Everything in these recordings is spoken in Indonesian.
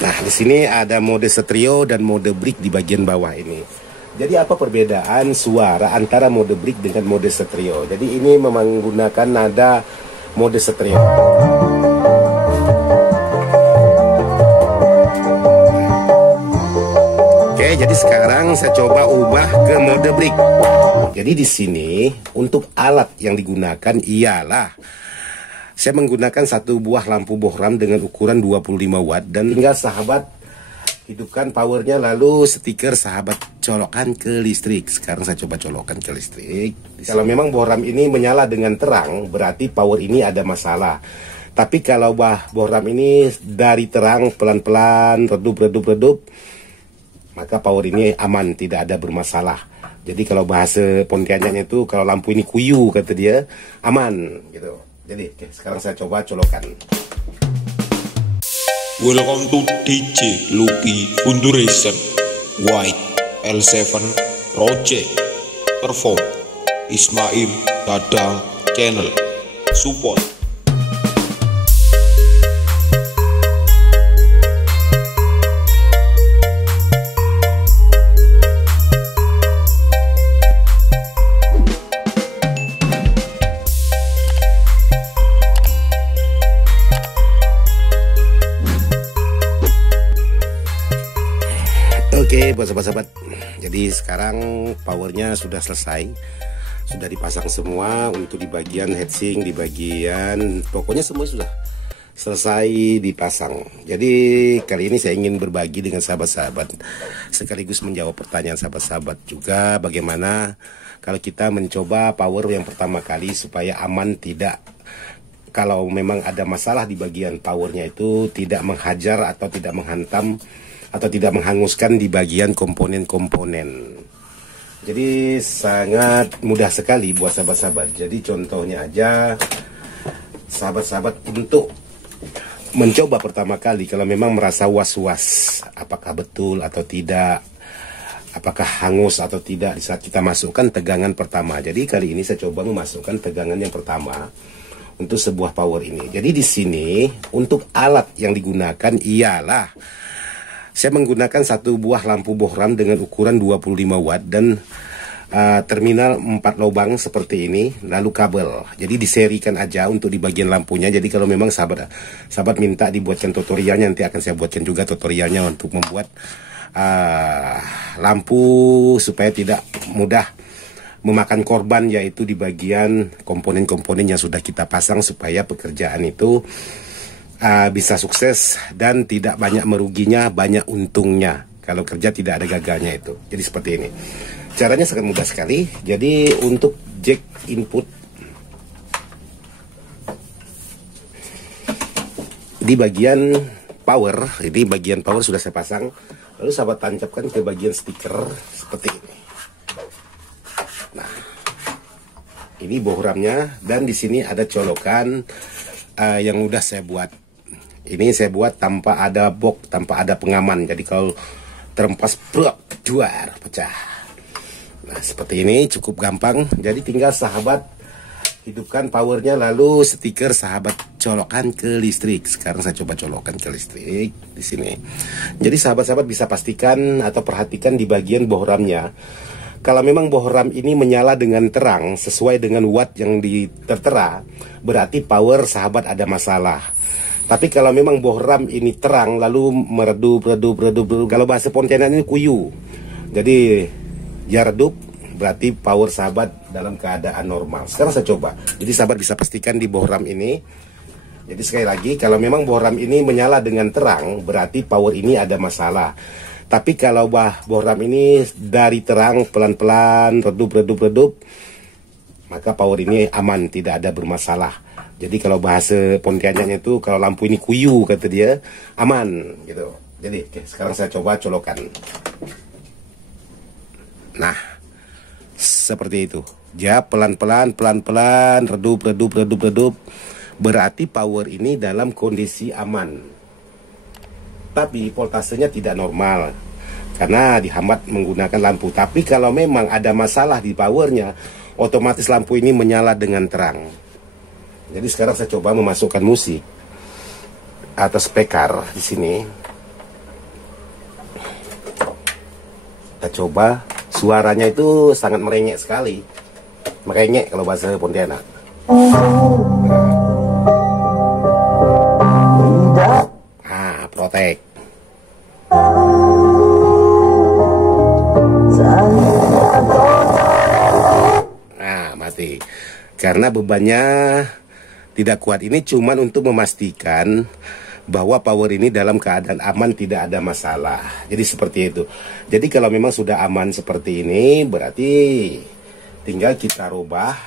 Nah, di sini ada mode stereo dan mode brick di bagian bawah ini. Jadi apa perbedaan suara antara mode brick dengan mode stereo? Jadi ini menggunakan nada mode stereo. Oke, jadi sekarang saya coba ubah ke mode brick. Jadi di sini untuk alat yang digunakan ialah saya menggunakan satu buah lampu bohram dengan ukuran 25 watt dan tinggal sahabat hidupkan powernya, lalu stiker sahabat colokkan ke listrik. Sekarang saya coba colokkan ke listrik. Kalau memang bohram ini menyala dengan terang, berarti power ini ada masalah. Tapi kalau bohram ini dari terang pelan-pelan, redup, maka power ini aman, tidak ada bermasalah. Jadi kalau bahasa Pontianaknya itu, kalau lampu ini kuyu kata dia, aman gitu. Jadi sekarang saya coba colokan. Welcome to DJ Lucky Funduration White L7 Project Perform Ismail Dadang Channel Support. Oke, buat sahabat-sahabat, jadi sekarang powernya sudah selesai, sudah dipasang semua untuk di bagian heatsink, di bagian pokoknya semua sudah selesai dipasang. Jadi kali ini saya ingin berbagi dengan sahabat-sahabat, sekaligus menjawab pertanyaan sahabat-sahabat juga, bagaimana kalau kita mencoba power yang pertama kali supaya aman, tidak kalau memang ada masalah di bagian powernya itu tidak menghajar atau tidak menghantam atau tidak menghanguskan di bagian komponen-komponen. Jadi sangat mudah sekali buat sahabat-sahabat. Jadi contohnya aja, sahabat-sahabat untuk mencoba pertama kali, kalau memang merasa was-was apakah betul atau tidak, apakah hangus atau tidak di saat kita masukkan tegangan pertama. Jadi kali ini saya coba memasukkan tegangan yang pertama untuk sebuah power ini. Jadi di sini untuk alat yang digunakan ialah saya menggunakan satu buah lampu bohram dengan ukuran 25 watt dan terminal 4 lubang seperti ini, lalu kabel. Jadi diserikan aja untuk di bagian lampunya. Jadi kalau memang sahabat minta dibuatkan tutorialnya, nanti akan saya buatkan juga tutorialnya untuk membuat lampu supaya tidak mudah memakan korban, yaitu di bagian komponen-komponen yang sudah kita pasang, supaya pekerjaan itu bisa sukses dan tidak banyak meruginya, banyak untungnya. Kalau kerja tidak ada gagalnya itu. Jadi seperti ini. Caranya sangat mudah sekali. Jadi untuk jack input di bagian power, ini bagian power sudah saya pasang. Lalu sahabat tancapkan ke bagian stiker seperti ini. Nah, ini bohramnya dan di sini ada colokan yang udah saya buat. Ini saya buat tanpa ada box, tanpa ada pengaman. Jadi kalau terempas, juar, pecah. Nah, seperti ini cukup gampang. Jadi tinggal sahabat hidupkan powernya, lalu stiker sahabat colokkan ke listrik. Sekarang saya coba colokkan ke listrik di sini. Jadi sahabat-sahabat bisa pastikan atau perhatikan di bagian bohramnya. Kalau memang bohram ini menyala dengan terang sesuai dengan watt yang tertera, berarti power sahabat ada masalah. Tapi kalau memang bohram ini terang lalu meredup, kalau bahasa Pontianak ini kuyu, jadi ya redup, berarti power sahabat dalam keadaan normal. Sekarang saya coba. Jadi sahabat bisa pastikan di bohram ini. Jadi sekali lagi, kalau memang bohram ini menyala dengan terang, berarti power ini ada masalah. Tapi kalau bohram ini dari terang pelan-pelan, redup, maka power ini aman, tidak ada bermasalah. Jadi kalau bahasa Pontianaknya itu, kalau lampu ini kuyu kata dia, aman gitu. Jadi sekarang saya coba colokan. Nah, seperti itu. Ya, pelan-pelan, redup, berarti power ini dalam kondisi aman. Tapi voltasenya tidak normal karena dihambat menggunakan lampu. Tapi kalau memang ada masalah di powernya, otomatis lampu ini menyala dengan terang. Jadi sekarang saya coba memasukkan musik atau speaker di sini. Kita coba, suaranya itu sangat merengek sekali. Merengek kalau bahasa Pontianak. Ah, protek. Nah, mati. Karena bebannya tidak kuat. Ini cuman untuk memastikan bahwa power ini dalam keadaan aman, tidak ada masalah. Jadi seperti itu. Jadi kalau memang sudah aman seperti ini, berarti tinggal kita rubah.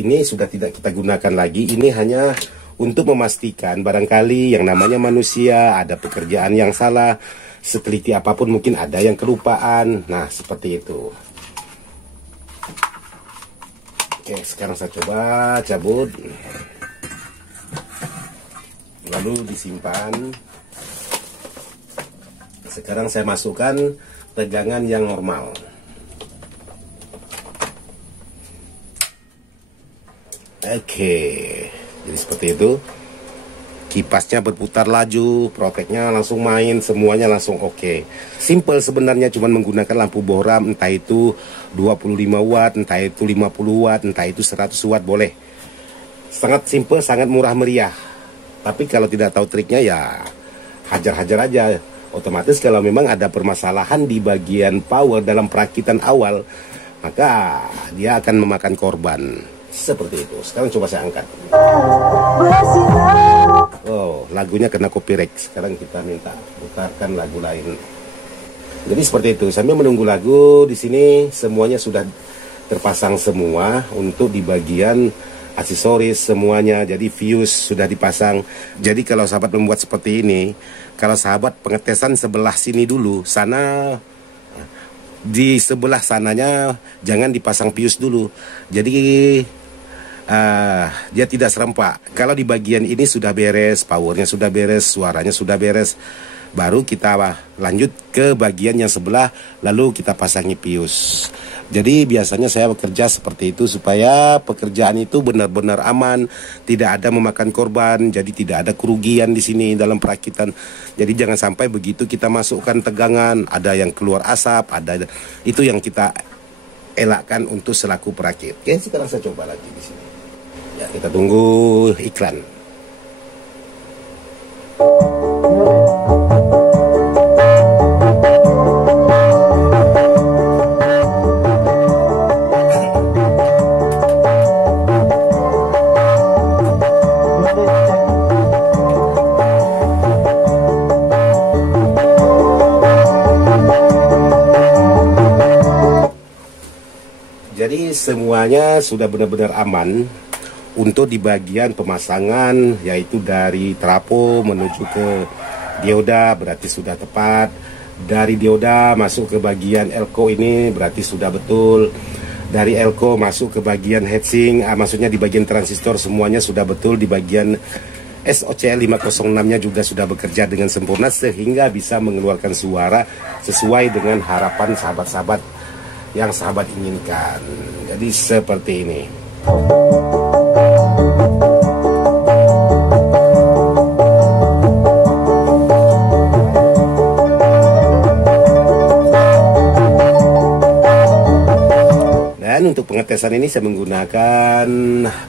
Ini sudah tidak kita gunakan lagi. Ini hanya untuk memastikan barangkali yang namanya manusia ada pekerjaan yang salah. Seteliti apapun mungkin ada yang kelupaan. Nah, seperti itu. Oke, sekarang saya coba cabut. Lalu disimpan. Sekarang saya masukkan tegangan yang normal. Oke, jadi seperti itu. Kipasnya berputar laju, proteknya langsung main, semuanya langsung oke. Simple sebenarnya, cuman menggunakan lampu bohram, entah itu 25 watt, entah itu 50 watt, entah itu 100 watt boleh. Sangat simple, sangat murah meriah. Tapi kalau tidak tahu triknya ya hajar-hajar aja. Otomatis kalau memang ada permasalahan di bagian power dalam perakitan awal, maka dia akan memakan korban. Seperti itu. Sekarang coba saya angkat. Oh, lagunya kena copyright. Sekarang kita minta putarkan lagu lain. Jadi seperti itu. Sambil menunggu lagu, di sini semuanya sudah terpasang semua untuk di bagian aksesoris semuanya. Jadi fuse sudah dipasang. Jadi kalau sahabat membuat seperti ini, kalau sahabat pengetesan sebelah sini dulu, sana di sebelah sananya jangan dipasang fuse dulu. Jadi dia tidak serempak. Kalau di bagian ini sudah beres, powernya sudah beres, suaranya sudah beres, baru kita lanjut ke bagian yang sebelah, lalu kita pasangi fuse. Jadi biasanya saya bekerja seperti itu supaya pekerjaan itu benar-benar aman, tidak ada memakan korban, jadi tidak ada kerugian di sini dalam perakitan. Jadi jangan sampai begitu kita masukkan tegangan, ada yang keluar asap, ada itu yang kita elakkan untuk selaku perakit. Oke, sekarang saya coba lagi di sini. Ya, kita tunggu iklan. Jadi semuanya sudah benar-benar aman. Untuk di bagian pemasangan, yaitu dari trapo menuju ke dioda berarti sudah tepat. Dari dioda masuk ke bagian elko ini berarti sudah betul. Dari elko masuk ke bagian heatsink, maksudnya di bagian transistor semuanya sudah betul. Di bagian SOCL 506 nya juga sudah bekerja dengan sempurna sehingga bisa mengeluarkan suara sesuai dengan harapan sahabat-sahabat yang sahabat inginkan. Jadi seperti ini. Dan untuk pengetesan ini saya menggunakan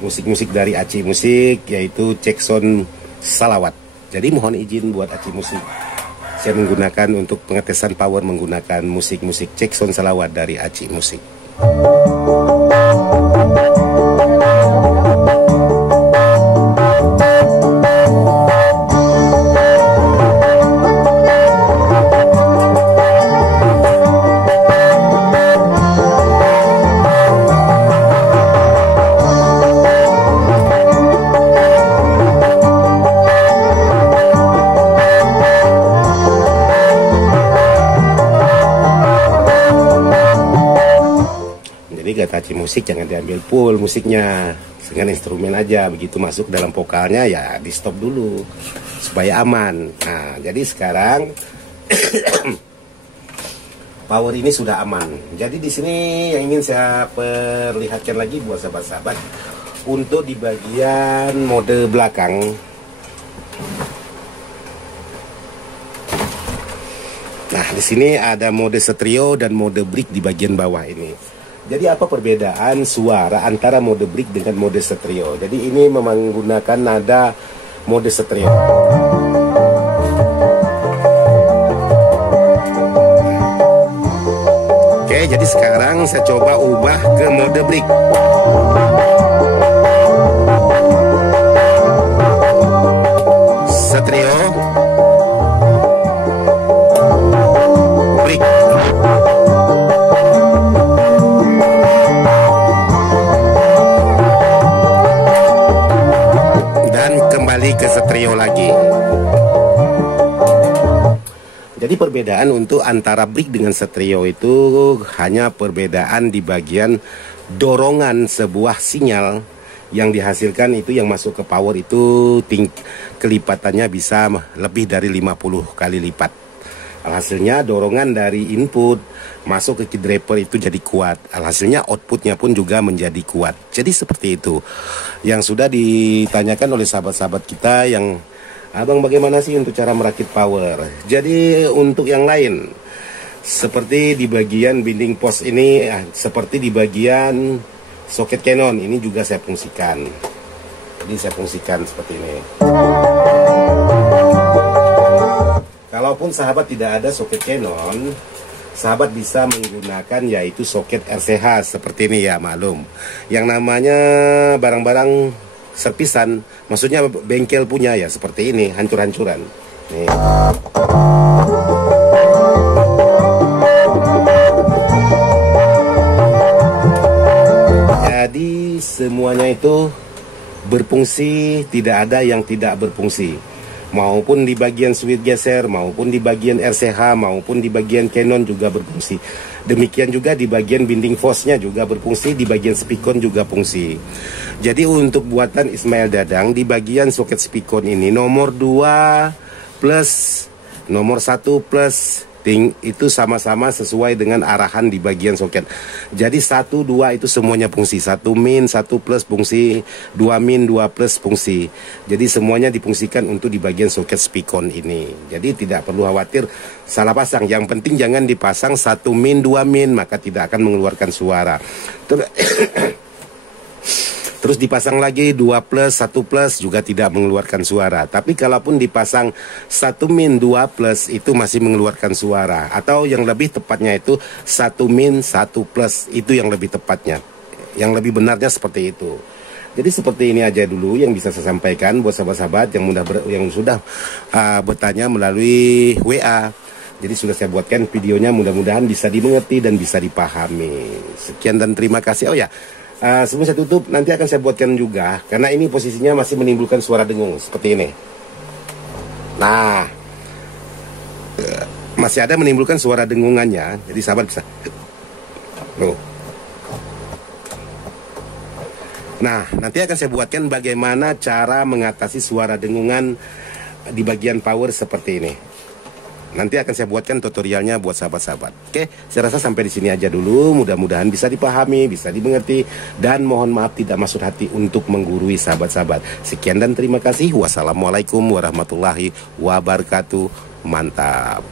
musik-musik dari Aci Musik, yaitu Cekson Salawat. Jadi mohon izin buat Aci Musik, saya menggunakan untuk pengetesan power menggunakan musik-musik Cekson Salawat dari Aci Musik. Kata Aci Musik jangan diambil full musiknya, dengan instrumen aja. Begitu masuk dalam vokalnya ya di stop dulu supaya aman. Nah, jadi sekarang power ini sudah aman. Jadi di sini yang ingin saya perlihatkan lagi buat sahabat-sahabat, untuk di bagian mode belakang. Nah, di sini ada mode stereo dan mode brick di bagian bawah ini. Jadi apa perbedaan suara antara mode brick dengan mode stereo? Jadi ini menggunakan nada mode stereo. Oke, jadi sekarang saya coba ubah ke mode brick. Stereo, brick. Dan kembali ke stereo lagi. Jadi perbedaan untuk antara brick dengan stereo itu hanya perbedaan di bagian dorongan sebuah sinyal yang dihasilkan itu, yang masuk ke power itu kelipatannya bisa lebih dari 50 kali lipat. Alhasilnya dorongan dari input masuk ke key driver itu jadi kuat. Alhasilnya outputnya pun juga menjadi kuat. Jadi seperti itu yang sudah ditanyakan oleh sahabat-sahabat kita yang, Abang bagaimana sih untuk cara merakit power? Jadi untuk yang lain seperti di bagian binding post ini, seperti di bagian soket Canon ini juga saya fungsikan. Jadi saya fungsikan seperti ini. Kalaupun sahabat tidak ada soket Canon, sahabat bisa menggunakan yaitu soket RCH seperti ini ya, maklum. Yang namanya barang-barang servisan, maksudnya bengkel punya ya, seperti ini, hancur-hancuran. Nih. Jadi semuanya itu berfungsi, tidak ada yang tidak berfungsi. Maupun di bagian switch geser, maupun di bagian RCH, maupun di bagian Canon juga berfungsi. Demikian juga di bagian binding force-nya juga berfungsi, di bagian speakon juga fungsi. Jadi untuk buatan Ismail Dadang di bagian soket speakon ini nomor 2 plus, nomor 1 plus, itu sama-sama sesuai dengan arahan di bagian soket. Jadi 1, 2 itu semuanya fungsi. 1 min, 1 plus fungsi, 2 min, 2 plus fungsi. Jadi semuanya difungsikan untuk di bagian soket speakon ini. Jadi tidak perlu khawatir salah pasang. Yang penting jangan dipasang 1 min, 2 min, maka tidak akan mengeluarkan suara. Terus dipasang lagi 2 plus, 1 plus juga tidak mengeluarkan suara. Tapi kalaupun dipasang 1 min, 2 plus itu masih mengeluarkan suara. Atau yang lebih tepatnya itu 1 min, 1 plus, itu yang lebih tepatnya. Yang lebih benarnya seperti itu. Jadi seperti ini aja dulu yang bisa saya sampaikan buat sahabat-sahabat yang sudah bertanya melalui WA. Jadi sudah saya buatkan videonya, mudah-mudahan bisa dimengerti dan bisa dipahami. Sekian dan terima kasih. Oh ya, sebelum saya tutup, nanti akan saya buatkan juga, karena ini posisinya masih menimbulkan suara dengung seperti ini. Nah, masih ada menimbulkan suara dengungannya, jadi sahabat bisa. Nah, nanti akan saya buatkan bagaimana cara mengatasi suara dengungan di bagian power seperti ini. Nanti akan saya buatkan tutorialnya buat sahabat-sahabat. Oke, saya rasa sampai di sini aja dulu. Mudah-mudahan bisa dipahami, bisa dimengerti, dan mohon maaf tidak maksud hati untuk menggurui sahabat-sahabat. Sekian dan terima kasih. Wassalamualaikum warahmatullahi wabarakatuh. Mantap.